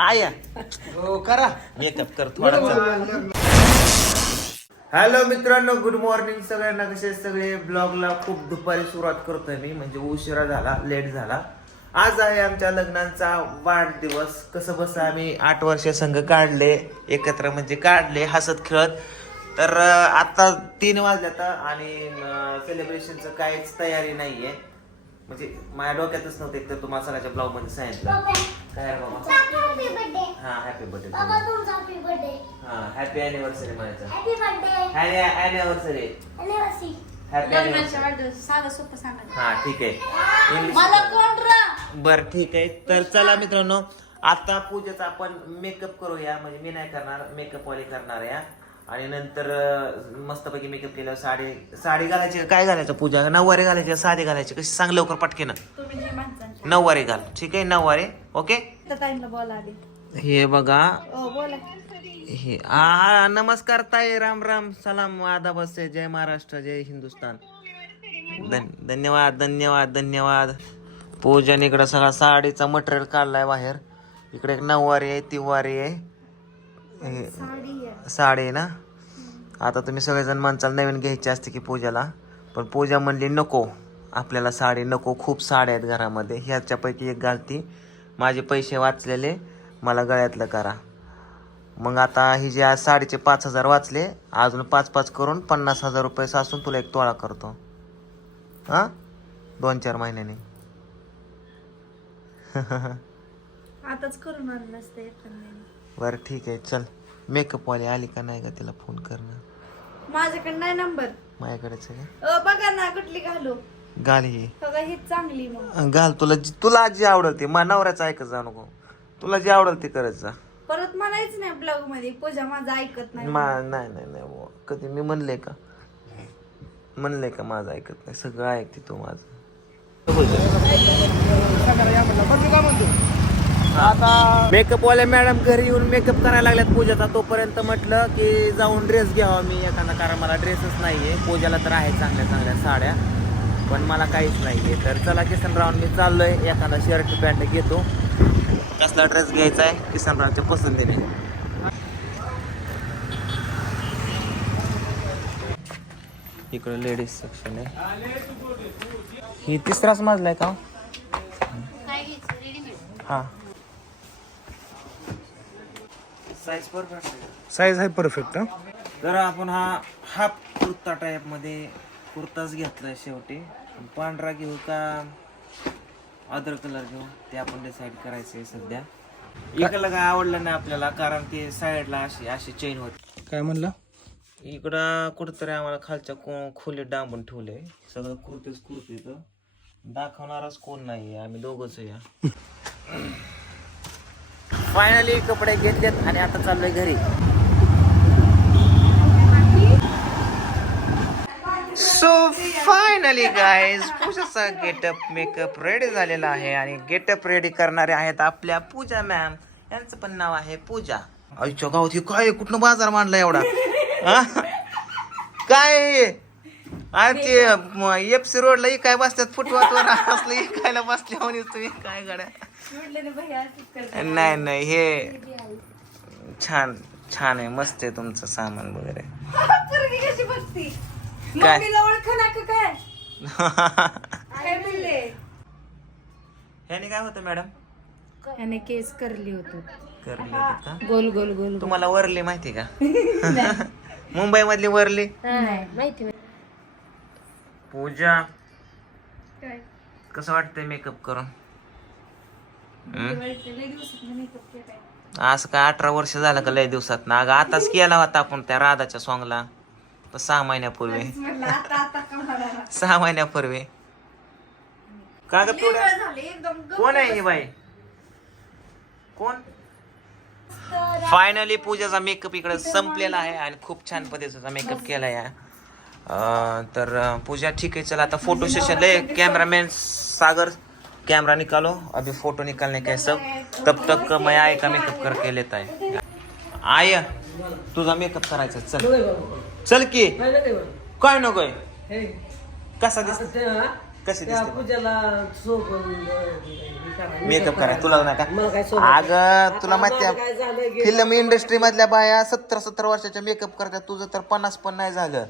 आया. हो करा. मेकअप कर थोडा हॅलो मित्रांनो गुड मॉर्निंग सगळ्यांना. कसे सगळे? ब्लॉगला खूप दुपारी सुरुवात करतोय मी म्हणजे उशिरा झाला लेट झाला. आज आहे आमच्या लग्नाचा वाढदिवस. कसं बस आम्ही आठ वर्ष संघ काढले एकत्र म्हणजे काढले हसत खेळत. तर आता तीन वाजल्यात आणि सेलिब्रेशनचं काहीच तयारी नाहीये. म्हणजे माझ्या डोक्यातच नव्हते तर तुम्हाला सगळ्याच्या ब्लॉगमध्ये सांगितलं. काय रे बाबा? हॅपी बर्थडे हा हॅपी बर्थडे बाबा तुमचा हॅपी बर्थडे हा हॅपी अॅनिव्हर्सरी म्हणायचं. अॅनिव्हर्सरी हॅपी अॅनिव्हर्सरी हा ठीक आहे. इंग्लिश मला कोण रा? बर ठीक आहे. तर चला मित्रांनो आता पूजेचा आपण मेकअप करूया. म्हणजे मी नाही करणार मेकअप वाली करणार या आणि नंतर मस्तपैकी मेकअप केल्यावर साडी साडी घालायची? काय घालायचं पूजा? नऊवारी घालायची का साडी घालायची? कशी सांग लवकर पटके ना नऊवारी घाल. ठीक आहे नऊवारी. ओके हे बघा. ओ बोला. हे आ नमस्कार ताई राम राम. सलाम आदाब असते जय महाराष्ट्र जय हिंदुस्तान. धन- धन्यवाद धन्यवाद धन्यवाद. पूजन इकडं सगळा साडीचा मटेरियल काढलाय बाहेर. इकडे एक नऊवारी आहे तिवारी आहे. हे साडी ना? आता तुम्ही सगळेजण म्हणचाल नवीन घ्यायची असते की पूजाला. पण पूजा म्हणली नको. आपल्याला साडी नको. खूप साड्या आहेत घरामध्ये. ह्याच्यापैकी एक घालती. माझे पैसे वाचलेले. मला गळ्यातलं करा. मग आता ही जे आज साडीचे पाच हजार वाचले अजून पाच पाच करून पन्नास हजार रुपये सासून तुला एक तोळा करतो. हां? दोन चार महिन्याने. आताच करून आणलं असतं बरं ठीक आहे. चल. मेकअपवाली आली का नाही का तिला फोन करणं? माझ्याकडे नाही नंबर माझ्याकडेच आहे का? अ बघा ना कुठली घालू? घाल ही. बघा ही चांगली मग. घाल तुला जी- तुला जी आवडेल ती. मा नवऱ्याचं ऐकत जा नको. तुला जी आवडेल ती करत जा. परत म्हणायच नाही ब्लॉगमध्ये. पूजा माझं ऐकत नाही. मा नाही नाही नाही बुवा. कधी मी म्हणले का? म्हणले का माझं ऐकत नाही? सगळं ऐकते तू माझं. मेकअप वाले मॅडम घरी येऊन मेकअप करायला लागल्यात पूजाचा. तोपर्यंत म्हटलं की जाऊन ड्रेस घ्यावा मी एखादा कारण मला ड्रेसच नाहीये. पूजाला तर आहे चांगल्या चांगल्या साड्या पण मला काहीच नाहीये. तर चला किसन राऊंड मी चाललोय. एखादा शर्ट पॅन्ट घेतो. कसला ड्रेस घ्यायचा आहे किसन रावच्या पसंतीने. इकडे लेडीज सेक्शन आहे. ही तिसराच मजला आहे का हो? हा साईज परफेक्ट साईज आहे परफेक्ट तर आपण हा हाफ कुर्ता टाईपमध्ये कुर्ताच घेतलाय शेवटी. पांढरा घेऊ का अदर कलर घेऊ? ते आपण डिसाईड करायचं आहे सध्या इकडलं काय आवडलं नाही आपल्याला कारण की साईडला अशी अशी चेन होती. काय म्हणला? इकडं कुठंतरी आम्हाला खालच्या को खोलीत डांबून ठेवलंय. सगळं कुर्तेच कुर्तीच. दाखवणारच कोण नाही आम्ही दोघच या फायनली कपडे घेतलेत आणि आता चाललोय घरी. सो फायनली गाईज पूजाचा गेटअप मेकअप रेडी झालेला आहे आणि गेटअप रेडी करणारे आहेत आपल्या पूजा मॅम यांचं पण नाव आहे पूजा. आईच्या गावात हे काय कुठनं बाजार मांडला एवढा? काय हे? अरे ते एफ सी रोडला काय बसतात? फुटवातवर असलं इकायला बसल्या म्हणे तुम्ही काय गाड्या? नाही नाही हे छान छान आहे. मस्त आहे तुमचं सामान वगैरे. काय? ह्याने काय होतं मॅडम? याने केस करली होतो. करली होती का? गोल गोल गोल तुम्हाला वरली माहिती का? मुंबई मधली वरली? माहिती पूजा काय? कसं वाटतंय मेकअप करून हम्म? लय दिवसात मेकअप केलाय असं काय अठरा वर्ष झालं का लय दिवसात ना अगं आताच केला होता आपण त्या राधाच्या सॉंगला तर सहा महिन्यापूर्वी. का सहा महिन्यापूर्वी. का ग कोण आहे ही बाई? कोण? फायनली पूजाचा मेकअप इकडे संपलेला आहे आणि खूप छान पद्धतीचा मेकअप केला या. तर पूजा ठीक आहे चला आता फोटो सेशन ले कैमरामैन सागर कैमरा निकालो. अभी फोटो निकालने का है सब. तब तक मैं आय का मेकअप करके लेता है. आय तुझा मेकअप करायचा चल. चल की. काय नकोय? कसा दिसत कशी दिसते? मेकअप करा तुला नाही का अगं तुला माहिती फिल्म इंडस्ट्री मधल्या बाया सत्तर सत्तर वर्षाच्या मेकअप करतात. तुझं तर पन्नास पण नाही झालं.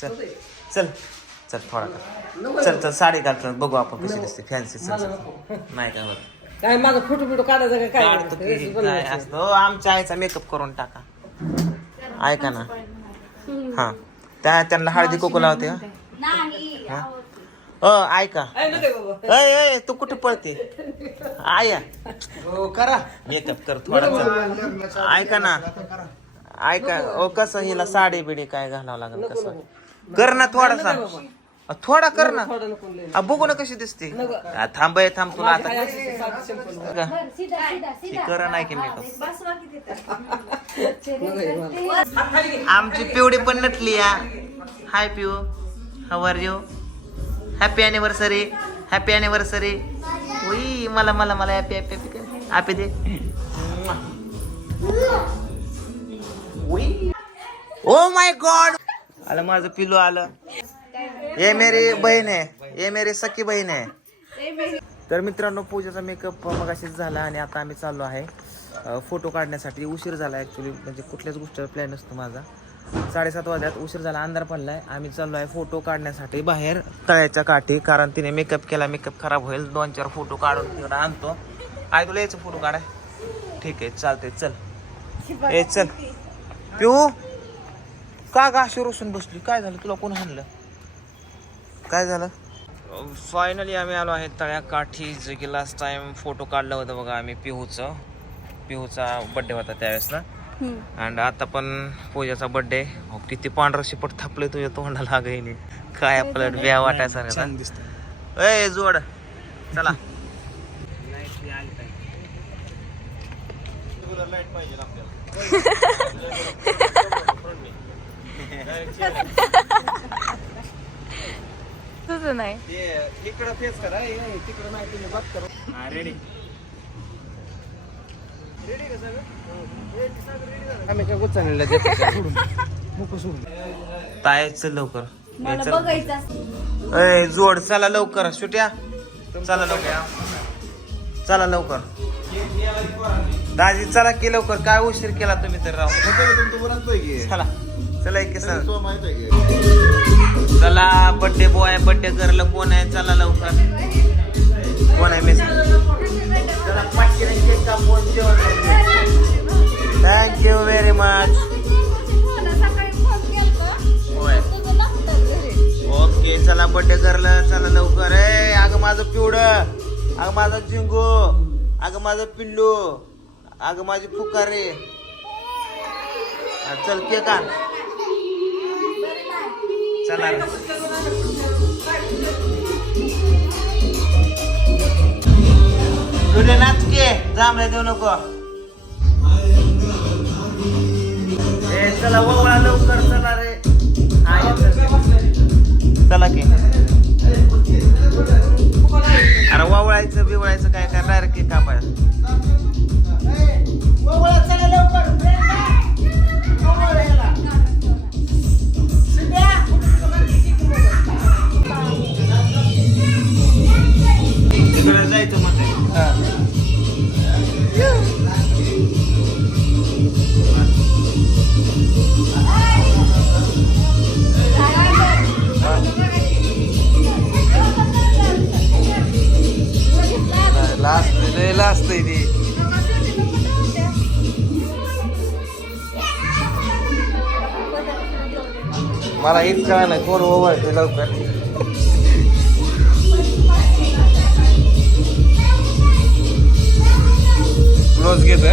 चल. चल. चल थोडा कर. चल चल साडी घालतो बघू आपण कशी दिसते. फॅन्सी नाही काय होत काय माझा फोटो बिटो काढायचा का काढतो काय की. असतं. हो, आमच्या आईचा मेकअप करून टाका. ऐका ना. हा. त्या त्यांना हळदी कुकू लावते हा? अ ऐका. अय तू कुठे पळते? आया. हो करा. मेकअप कर थोडा. ऐका ना. ऐका. ओ कसं हिला साडी बिडी काय घालावं लागेल कसं? कर ना थोडासा. अ, थोडा कर ना. थोडं नको लय. अ, बघू ना कशी दिसते. थांब हे, थांब तुला आता. काय अशी साधी simple वर. का? सीधा सीधा ती कर नाही की मेकअप नको हे मला. आमची पिवडी पण नटली या हाय पिऊ. How are you happy anniversary happy anniversary उई मला मला मला हॅपी हॅपी हॅपी हॅपी दे ओ माय गॉड आलं माझं पिलू आलं. ये मेरी बहीण आहे. ये मेरी सखी बहीण आहे. तर मित्रांनो पूजेचा मेकअप मग अशीच झाला आणि आता आम्ही चाललो आहे फोटो काढण्यासाठी. उशीर झाला ॲक्च्युली म्हणजे कुठल्याच गोष्टीचा प्लॅन नसतो माझा. साडेसात वाजल्यात उशीर झाला अंधार पडलाय. आम्ही चाललो आहे फोटो काढण्यासाठी बाहेर. तळ्याच्या काठी कारण तिने मेकअप केला मेकअप खराब होईल. दोन चार फोटो काढून तिकडं आणतो. आई तुला यायचं फोटो काढाय? ठीक आहे चालतंय चल. ए चल. पिऊ. का गाशी रोसून बसली? काय झालं? तुला कोण हाणलं? काय झालं? फायनली आम्ही आलो आहे तळ्या काठी. जे की लास्ट टाइम फोटो काढला होता बघा आम्ही पिहूचं. पिहूचा बड्डे होता त्यावेळेस ना? आणि आता पण पूजाचा बड्डे किती पांढरं शिपट थापले तुझ्या तोंडाला लागायने काय आपलं ना? दिसत ए जोड. चला. तुझं नाही. इकडं फेस करा तिकडं नाही तुम्ही बात करा. रेडी आम्ही काय गुच्चानेला देतो सोडून. नको सोडून. ताय चल लवकर. जोड चला लवकर. सुट्या? चला लवकर. चला लवकर. दाजी चला की लवकर. काय उशीर केला तुम्ही तर राव चला. चला एक सर चला बर्थडे बॉय बर्थडे गर्ल कोण आहे? चला लवकर. कोण आहे miss thank you very much. Okay चला बर्थडे करलं चला लवकर. ए अगं माझं पिवड अगं माझं चिंगू अगं माझं पिल्लू. अगं माझी फुकारे. चल केक आण. चला. तुझे नाच के जांभळे देऊ नको. ए चला वळा लवकर चला रे. चला की. अरे वावळायचं बिवळायचं काय काय डायरेक्ट कापायचं लास्ट लय लास्ट आहे ती. मला इतका नाही कोण ओवाळते लवकर. क्लोज घेत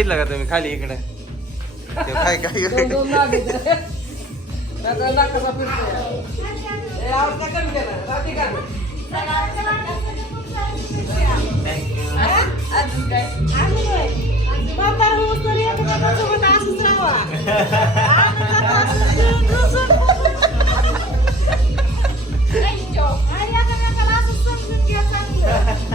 बघितलं का तुम्ही? खाली इकडे. ते काय काय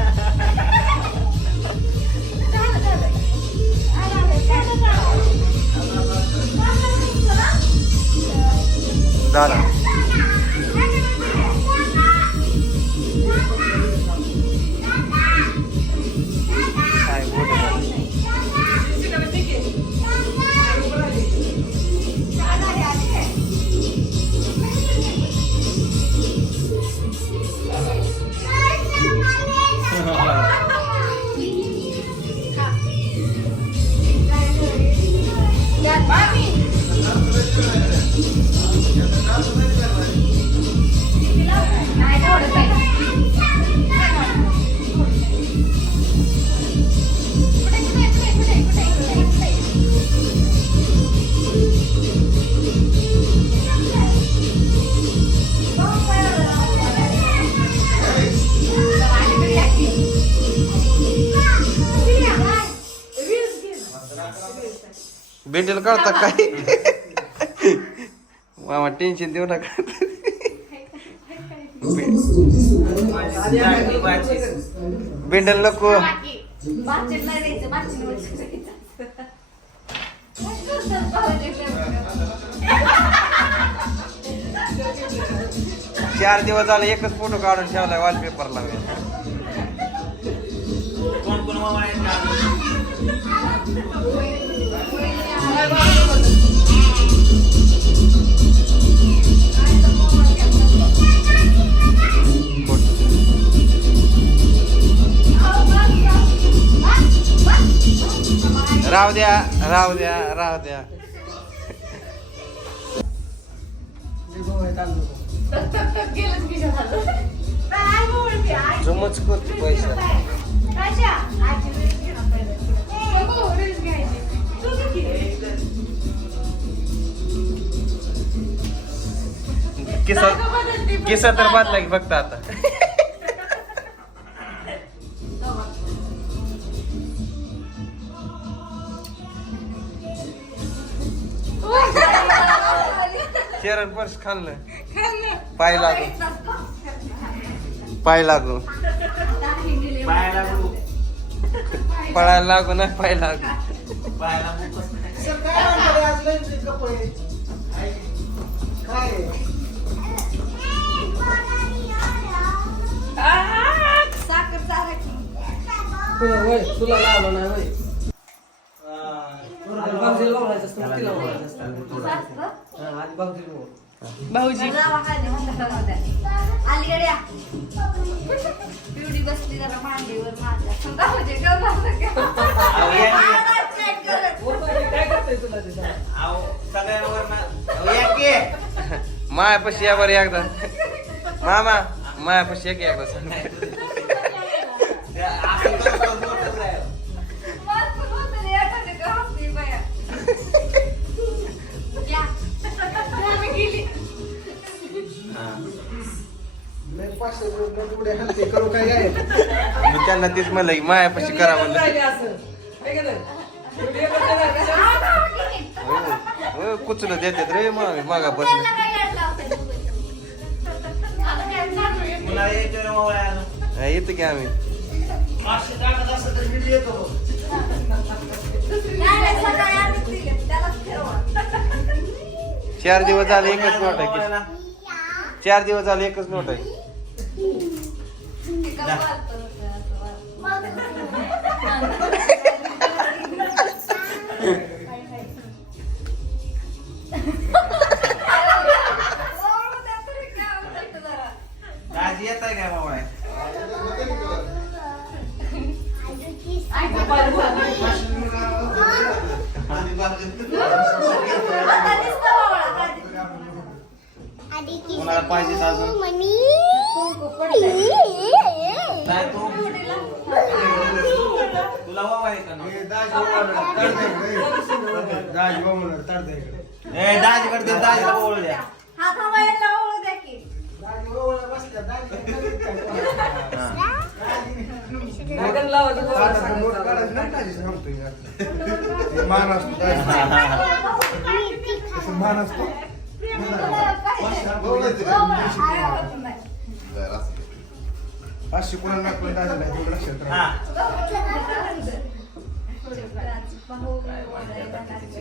झालं. भेटेल कळता काय? मामा टेन्शन देऊ नका. भेंडल नको. चार दिवस झाले एकच फोटो काढून ठेवलाय वॉलपेपरला मी. कोण कोण मामा राहू द्या राहू द्या राहू द्या ते गोवा तांदूळ. गेलंच की झालं. आई बोलते, आई. जमच करतो पैसा किसा किसा तर. बादला की फक्त आता। चरण पर्स खाल्लं पाय लागू. पाय लागू. पायाला लागू. पळायला लागू ना पाय लागू. नाही. सर, काय तुला होय, तुला लावलं नाही होय. आधी भाऊजीला लावायचं असतं, तिला? हा. अलीकडे. पिवडी बसली जरा मांडीवर माझ्या काय करतोय तुला सगळ्यांवर. मायापाशी एकदा मामा मायापाशी एक एकदा सांग पुढे हलते, करू काय आहे? मी त्यांना तेच म्हणलं की मायापाशी करा म्हणलं. हो, हो, कुचलं देतात रे मग मागा बसलं. हा, येतो की आम्ही. चार दिवस झाले एकच नोट आहे चार दिवस झाले एकच नोट आहे. पाहिजे अजून. नाही तू एवढी लांब. तुला वावा आहे का नाही? ए दाजीकडे दे, दाजीला ओळख द्या हा थांबा याला ओळख द्या की लागण लावायची बरोबर सांगायचं. मान असतो पाचशे कोणाला पण दादा नाही लक्षात राहा हा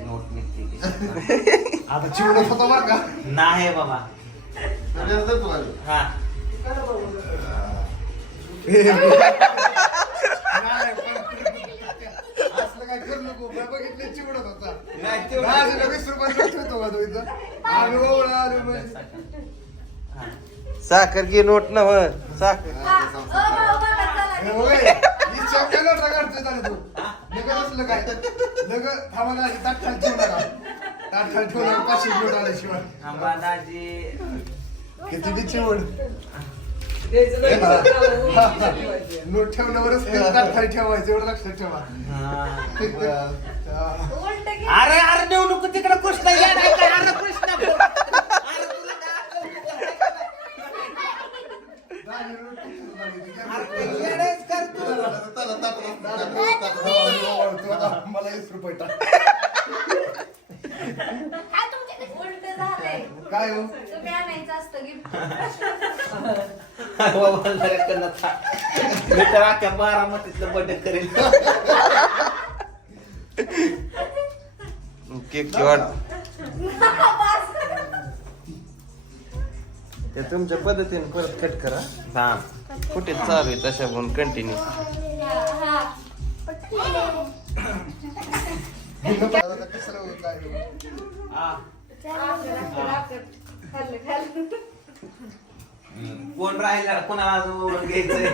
नोट निघते आता चिवडत होता बरं का? नाही बाबा. हा. असलं काय करू नको. मी बघितलं चिवडत होता. नाही, चिवडत दहा वीस रुपये ठेवतो का तो इथं. आम्ही ओवळा आलो म्हणजे साखर घे नोट ना मग. साखर. किती बी चिवड. नोट ठेवल्यावरच ठेवायचं एवढं लक्षात ठेवा. हा. अरे अरे देऊ नको तिकडे कृष्ण या नाही का? अरे कृष्ण बोल. अरे तुला काय अरे ते येडेच कर तू. मला वीस रुपये टाक. उलट झालंय. काय हो? तुम्ही आणायचं असतं गिफ्ट. अरे बाबा, जरा कणत खा. मी तर अख्ख्या बारामतीतलं बर्थडे करेल. केक वाट ते तुमच्या पद्धतीने परत कट करा. हा. कुठे चालू आहे तशा म्हणून कंटिन्यू कोण राहिला कोणाला घ्यायचंय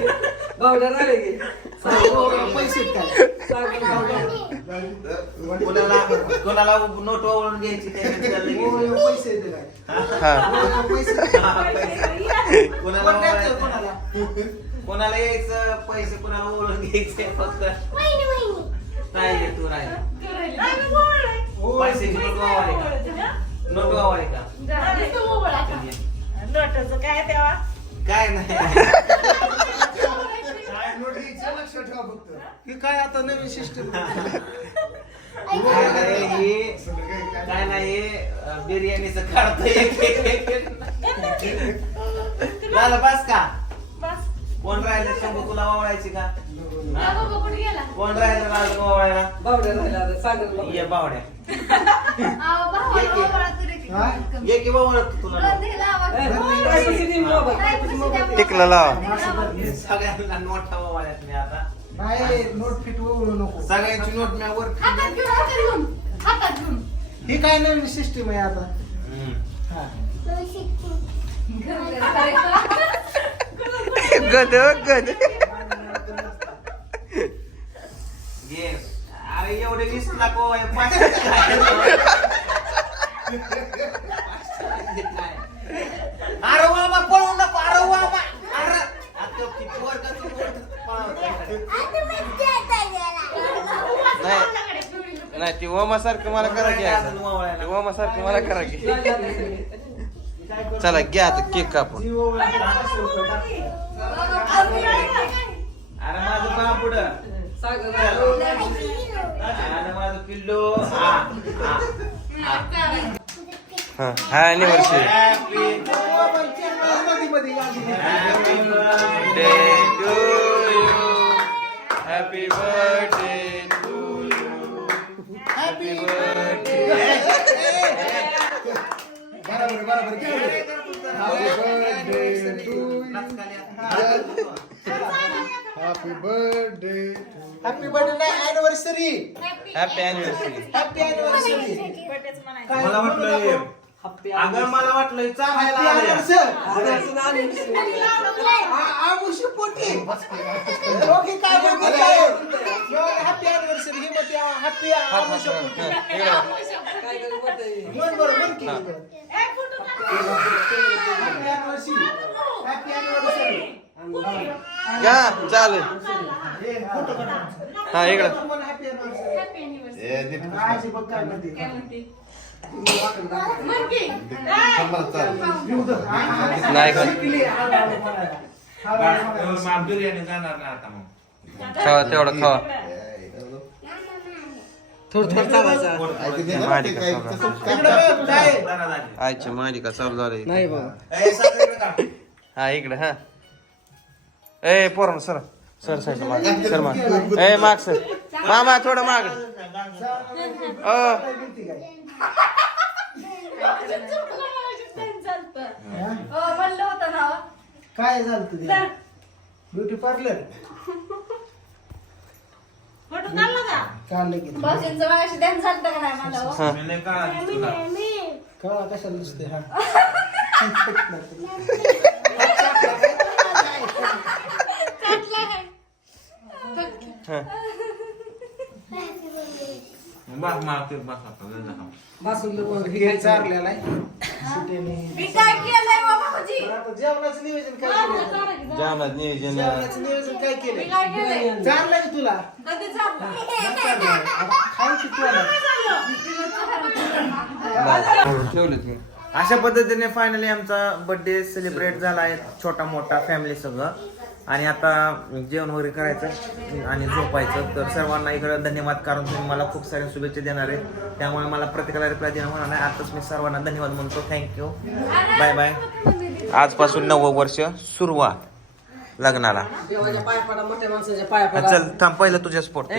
की. साखर पैसे. कोणाला कोणाला नोट वळून घ्यायची. पैसे पैसे. कोणाला? कोणाला यायचं पैसे कोणाला ओळून घ्यायचे फक्त. राहिले तू राहिले. पैसे नोट वावाळे का? नोट का लोटाचं काय तेव्हा? काय नाही. काय ठेवा फक्त. ही? आता नवीन सिस्टम काय नाही काय नाही. अं, बिर्याणीचं काढता झालं बस का? कोण राहिलं शंभू तुला वावळायची का हा, बाबा कुठे गेला कोण राहिलं अजून वावळायला भावड्या राहिला आता. ये बावड्या अहो, भावाला ओवाळा तरी किती हा? कमी. ये की बावळत तुला. काय पैसे? काय पैसे मोबाईल टिकला लावा. सगळ्यांना नोटा वावळ्यात मी आता नाही नोट फिट ओळू नको सगळ्यांची नोट मी वर हातात घेऊन हातात घेऊन हातात घेऊन ही काय नवीन सिस्टीम आहे आता हम्म. हा. गद गद घे अरे एवढे वीस लाख? अरे बाबा पळू नको अरे अरे. नाही ती ओमा सारखं मला करा. ती ओमा सारखं मला करा जा. चला घ्या आता केक कापून अरे माझं बा पुढं. अरे माझं पिल्लू आ. हा हा अनिव्हर्सरी Happy मध्ये मध्ये Happy birthday. birthday to you. Happy birthday to you. Happy birthday. बरोबर बरोबर हॅपी बर्थडे हॅपी बर्थडे नाही anniversary Happy anniversary. Happy anniversary बर्थडेच म्हणायचं मला वाटलं अगं मला वाटलं चांगला हॅपी अॅनिव्हर्सरी पोटी. ओके काय हॅपी अॅनिव्हर्सरी ही म्हणते हॅपी आमुशी पोटी. काय की चालेल. हा इकडं. हॅपी अॅनिव्हर्सरी ए, नीट बस. काय म्हणते. म्हण की. शंभर चाल. नाही का? बिर्याणी जाणार ना आता मग. खावा तेवढं खावा. आई ते देणार माडी ते का काय चालू? झाली? नाही बाबा हा इकडे हा. ए पोरण सर. सर सर माग सर माग. ए माग सर. मामा थोडं माग. अ. हो. काय झालं तुझे ब्युटी पार्लर? फोटो काढला का? काढलं की भाऊजींचं मागाशी ध्यान चालतं का नाही मला हो? कळा कशाला नुसते हा? चारलेला आहे. मी काय केलंय हो आता जेवणाचं नियोजन काय केलं? जेवणात नियोजन. जेवणाचं नियोजन काय केलं? की तुला? कधी चाललं खाऊ की तुला? ठेवले तुम्ही अशा पद्धतीने फायनली आमचा बर्थडे सेलिब्रेट झाला आहे. छोटा मोठा फॅमिली सगळं. आणि आता जेवण वगैरे करायचं आणि झोपायचं. तर सर्वांना इकडं धन्यवाद कारण तुम्ही मला खूप साऱ्या शुभेच्छा देणार आहे. त्यामुळे मला प्रत्येकाला रिप्लाय देणं होणार नाही. आताच मी सर्वांना धन्यवाद म्हणतो. थँक्यू बाय बाय आजपासून नववं वर्ष सुरुवात लग्नाला. चल थांब पहिलं तुझ्या स्पोर्ट